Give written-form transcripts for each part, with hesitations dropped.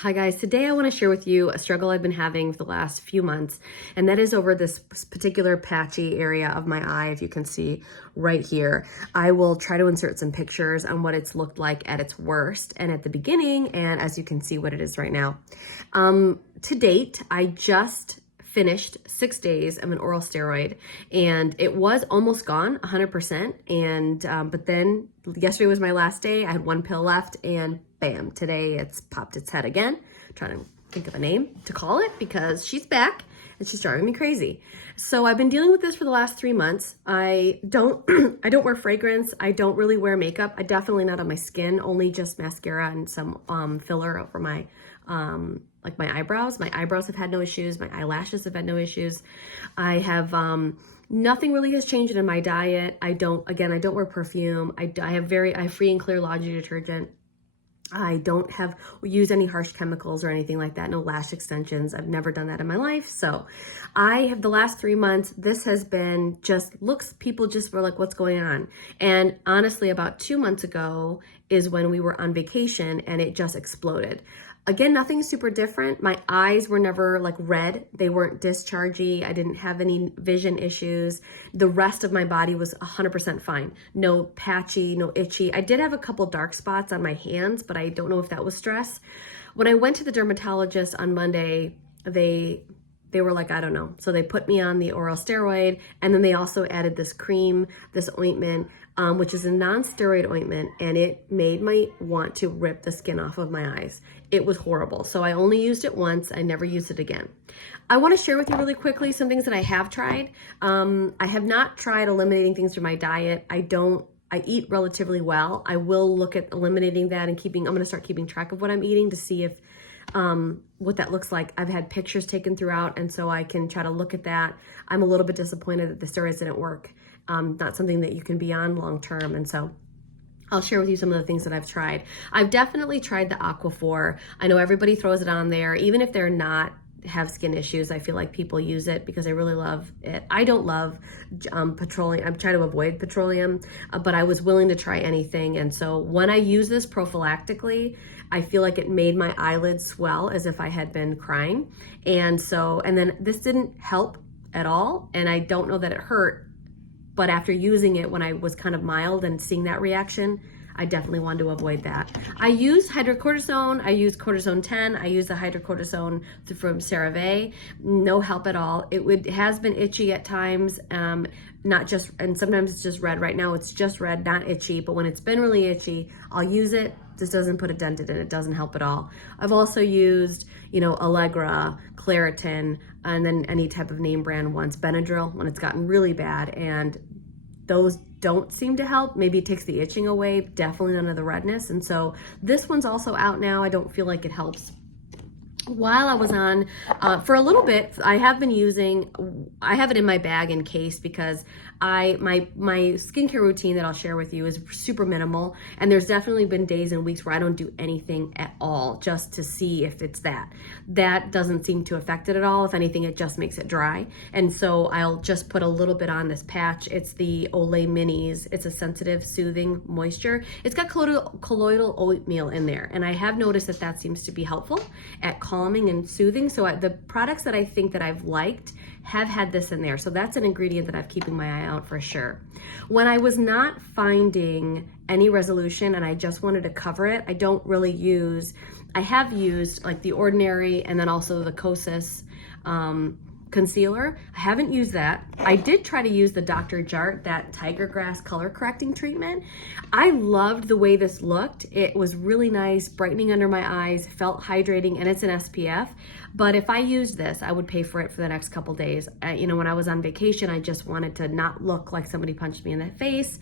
Hi guys, today I want to share with you a struggle I've been having for the last few months, and that is over this particular patchy area of my eye, if you can see right here. I will try to insert some pictures on what it's looked like at its worst and at the beginning, and as you can see what it is right now. To date, I just finished 6 days of an oral steroid, and it was almost gone 100%, and but then yesterday was my last day. I had one pill left, and bam, today it's popped its head again. I'm trying to think of a name to call it because she's back and she's driving me crazy. So I've been dealing with this for the last 3 months. I don't I don't wear fragrance. I don't really wear makeup. I definitely not on my skin, only just mascara and some filler over my like my eyebrows. My eyebrows have had no issues. My eyelashes have had no issues. I have nothing really has changed in my diet. I don't wear perfume. I have free and clear laundry detergent. I don't use any harsh chemicals or anything like that. No lash extensions. I've never done that in my life. So I have the last 3 months, this has been people just were like, what's going on? And honestly, about 2 months ago is when we were on vacation and it just exploded. Again, nothing super different. My eyes were never like red. They weren't dischargy. I didn't have any vision issues. The rest of my body was 100% fine. No patchy, no itchy. I did have a couple dark spots on my hands, but I don't know if that was stress. When I went to the dermatologist on Monday, they were like, I don't know. So they put me on the oral steroid, and then they also added this cream, this ointment, which is a non-steroid ointment, and it made me want to rip the skin off of my eyes. It was horrible. So I only used it once. I never used it again. I want to share with you really quickly some things that I have tried. I have not tried eliminating things from my diet. I eat relatively well. I will look at eliminating that and I'm going to start keeping track of what I'm eating to see if what that looks like. I've had pictures taken throughout, and so I can try to look at that. I'm a little bit disappointed that the steroids didn't work. Not something that you can be on long term, and so I'll share with you some of the things that I've tried. I've definitely tried the Aquaphor. I know everybody throws it on there, even if they're not have skin issues. I feel like people use it because I really love it. I don't love petroleum. I'm trying to avoid petroleum, but I was willing to try anything. And so when I use this prophylactically, I feel like it made my eyelids swell as if I had been crying. And then this didn't help at all. And I don't know that it hurt, but after using it when I was kind of mild and seeing that reaction, I definitely wanted to avoid that. I use hydrocortisone. I use cortisone 10. I use the hydrocortisone from Cera-Ve. No help at all. It has been itchy at times, and sometimes it's just red. Right now it's just red, not itchy, but when it's been really itchy, I'll use it. This doesn't put a dent in it. It doesn't help at all. I've also used, Allegra, Claritin, and then any type of name brand ones, Benadryl, when it's gotten really bad, and those don't seem to help. Maybe it takes the itching away, definitely none of the redness. And so this one's also out now. I don't feel like it helps. While I was on, for a little bit, I have it in my bag in case, because my skincare routine that I'll share with you is super minimal. And there's definitely been days and weeks where I don't do anything at all just to see if it's that. That doesn't seem to affect it at all. If anything, it just makes it dry. And so I'll just put a little bit on this patch. It's the Olé Minis. It's a sensitive, soothing moisture. It's got colloidal oatmeal in there. And I have noticed that seems to be helpful at calming and soothing. So the products that I think that I've liked have had this in there. So that's an ingredient that I'm keeping my eye out for sure. When I was not finding any resolution and I just wanted to cover it, I have used like the Ordinary and then also the Kosas concealer. I haven't used that. I did try to use the Dr. Jart, that tiger grass color correcting treatment. I loved the way this looked. It was really nice, brightening under my eyes, felt hydrating, and it's an SPF. But if I used this, I would pay for it for the next couple days. When I was on vacation, I just wanted to not look like somebody punched me in the face.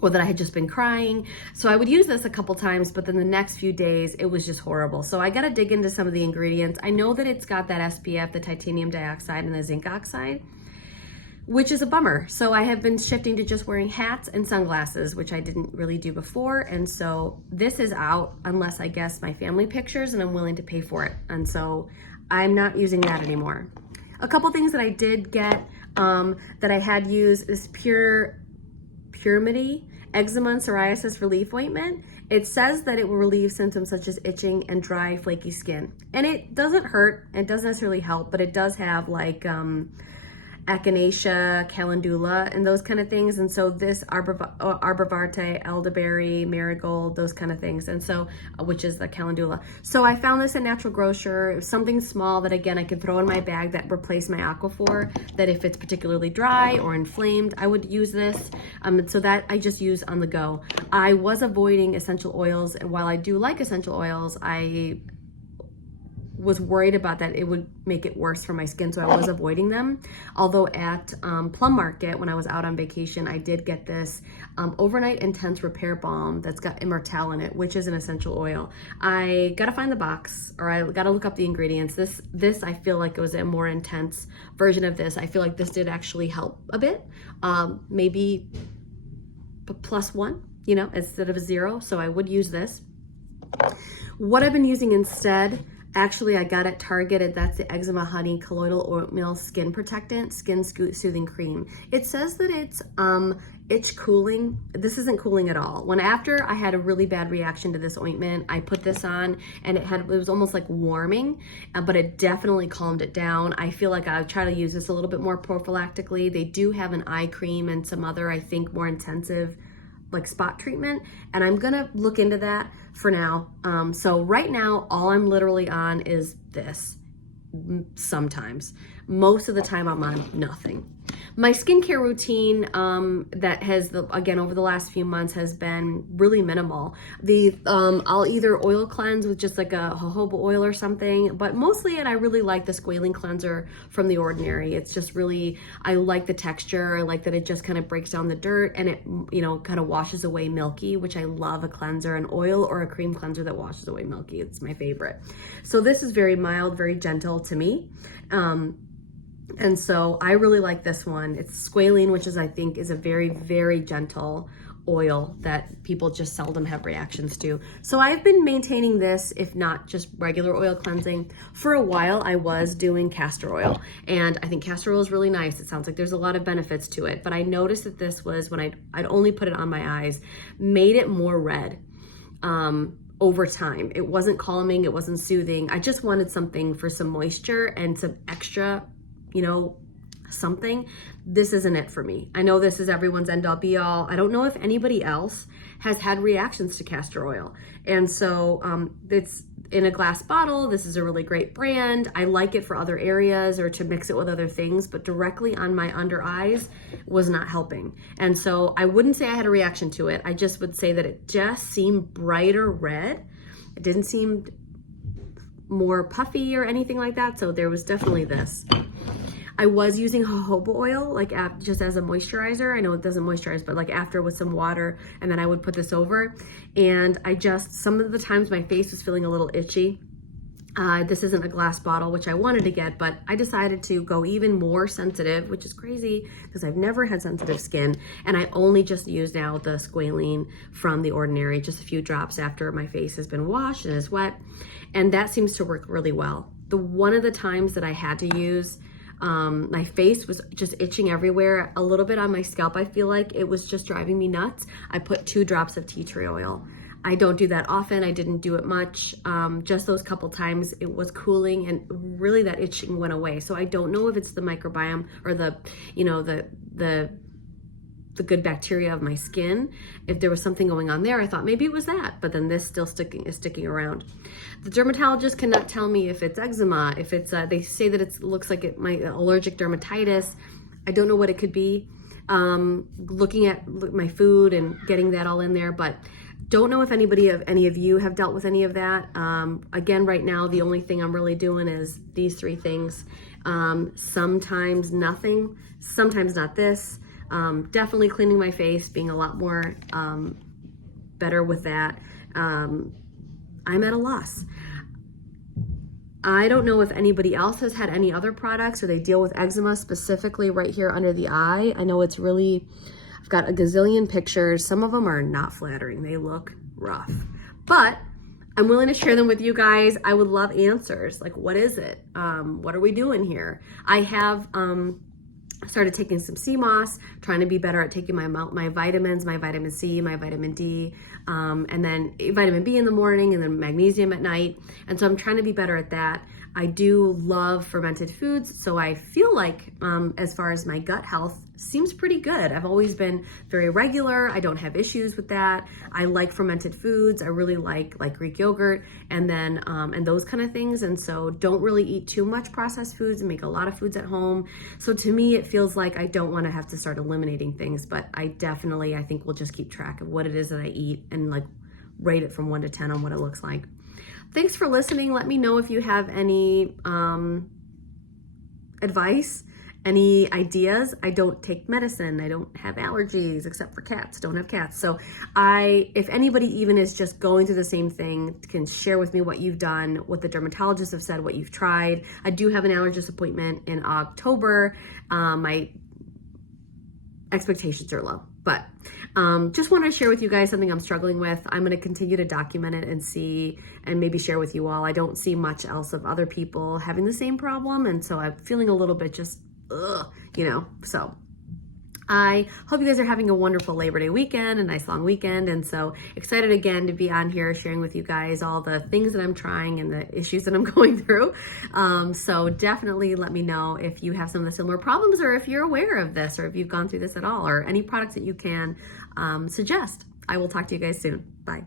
Or that I had just been crying. So I would use this a couple times, but then the next few days, it was just horrible. So I gotta dig into some of the ingredients. I know that it's got that SPF, the titanium dioxide and the zinc oxide, which is a bummer. So I have been shifting to just wearing hats and sunglasses, which I didn't really do before. And so this is out unless I guess my family pictures and I'm willing to pay for it. And so I'm not using that anymore. A couple things that I did get that I had used is Puramidi Eczema and Psoriasis Relief Ointment. It says that it will relieve symptoms such as itching and dry, flaky skin. And it doesn't hurt, it doesn't necessarily help, but it does have like echinacea, calendula, and those kind of things. And so this arborvitae, elderberry, marigold, those kind of things. And so, which is the calendula. So I found this at Natural Grocer. It was something small that again, I could throw in my bag that replaced my Aquaphor, that if it's particularly dry or inflamed, I would use this. And so that I just use on the go. I was avoiding essential oils, and while I do like essential oils, I was worried about that it would make it worse for my skin, so I was avoiding them. Although at Plum Market, when I was out on vacation, I did get this Overnight Intense Repair Balm that's got Immortelle in it, which is an essential oil. I gotta find the box, or I gotta look up the ingredients. This I feel like it was a more intense version of this. I feel like this did actually help a bit, maybe +1, you know, instead of a 0. So I would use this. What I've been using instead, actually, I got at Target, that's the Eczema Honey Colloidal Oatmeal Skin Protectant Skin Soothing Cream. It says that it's itch cooling. This isn't cooling at all. After I had a really bad reaction to this ointment, I put this on and it was almost like warming, but it definitely calmed it down. I feel like I'll try to use this a little bit more prophylactically. They do have an eye cream and some other, I think, more intensive like spot treatment, and I'm gonna look into that for now. So right now, all I'm literally on is this. Sometimes, most of the time I'm on nothing. My skincare routine that has, again, over the last few months has been really minimal. I'll either oil cleanse with just like a jojoba oil or something, but mostly I really like the Squalene cleanser from The Ordinary. It's just really, I like the texture. I like that it just kind of breaks down the dirt and it, you know, kind of washes away milky, which I love a cleanser, an oil or a cream cleanser that washes away milky. It's my favorite. So this is very mild, very gentle to me. And so I really like this one. It's Squalene, which is, I think, is a very, very gentle oil that people just seldom have reactions to. So I've been maintaining this, if not just regular oil cleansing. For a while, I was doing castor oil, and I think castor oil is really nice. It sounds like there's a lot of benefits to it, but I noticed that this was, when I'd only put it on my eyes, made it more red. Over time. It wasn't calming, it wasn't soothing. I just wanted something for some moisture and some extra, you know, something. This isn't it for me. I know this is everyone's end all be all. I don't know if anybody else has had reactions to castor oil. And so it's in a glass bottle. This is a really great brand. I like it for other areas or to mix it with other things, but directly on my under eyes was not helping. And so I wouldn't say I had a reaction to it. I just would say that it just seemed brighter red. It didn't seem more puffy or anything like that. So there was definitely this. I was using jojoba oil, like just as a moisturizer. I know it doesn't moisturize, but like after with some water, and then I would put this over. And some of the times my face was feeling a little itchy. This isn't a glass bottle, which I wanted to get, but I decided to go even more sensitive, which is crazy because I've never had sensitive skin. And I only just use now the Squalene from The Ordinary, just a few drops after my face has been washed and is wet. And that seems to work really well. One of the times that I had to use, my face was just itching everywhere, a little bit on my scalp. I feel like it was just driving me nuts. I put 2 drops of tea tree oil. I don't do that often. I didn't do it much. Just those couple times it was cooling and really that itching went away. So I don't know if it's the microbiome or the good bacteria of my skin. If there was something going on there, I thought maybe it was that, but then this still is sticking around. The dermatologist cannot tell me if it's eczema, if it's, they say that it looks like my allergic dermatitis. I don't know what it could be. Looking at my food and getting that all in there, but don't know if any of you have dealt with any of that. Again, right now, the only thing I'm really doing is these 3 things. Sometimes nothing, sometimes not this. Definitely cleaning my face, being a lot more better with that. I'm at a loss. I don't know if anybody else has had any other products or they deal with eczema specifically right here under the eye. I know it's really, I've got a gazillion pictures. Some of them are not flattering. They look rough, but I'm willing to share them with you guys. I would love answers. Like, what is it? What are we doing here? I have started taking some sea moss, trying to be better at taking my vitamins, my vitamin C, my vitamin D, and then vitamin B in the morning, and then magnesium at night. And so I'm trying to be better at that. I do love fermented foods, so I feel like as far as my gut health seems pretty good. I've always been very regular. I don't have issues with that. I like fermented foods. I really like Greek yogurt and then and those kind of things. And so don't really eat too much processed foods and make a lot of foods at home. So to me, it feels like I don't want to have to start eliminating things, but I think we'll just keep track of what it is that I eat and like rate it from 1 to 10 on what it looks like. Thanks for listening. Let me know if you have any advice, any ideas. I don't take medicine. I don't have allergies except for cats. Don't have cats. So if anybody even is just going through the same thing, can share with me what you've done, what the dermatologists have said, what you've tried. I do have an allergist appointment in October. My expectations are low, but just want to share with you guys something I'm struggling with. I'm going to continue to document it and see, and maybe share with you all. I don't see much else of other people having the same problem, and so I'm feeling a little bit just, so I hope you guys are having a wonderful Labor Day weekend, a nice long weekend, and so excited again to be on here sharing with you guys all the things that I'm trying and the issues that I'm going through. So definitely let me know if you have some of the similar problems, or if you're aware of this, or if you've gone through this at all, or any products that you can suggest. I will talk to you guys soon. Bye.